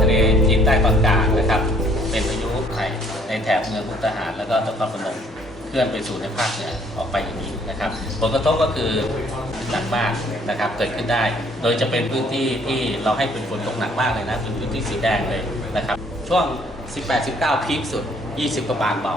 ทะเลจีนใต้ตอนกลางนะครับเป็นพายุไข่ในแถบเมืองมุกดาหารแล้วก็นครพนมเคลื่อนไปสู่ในภาคเหนือออกไปอย่างนี้นะครับผลกระทบก็คือหนักมากนะครับเกิดขึ้นได้ โดยจะเป็นพื้นที่ที่เราให้เป็นฝนตกหนักมากเลยนะเป็นพื้นที่สีแดงเลยนะครับช่วง 18-19 พีคสุด 20 กว่าบาทเบา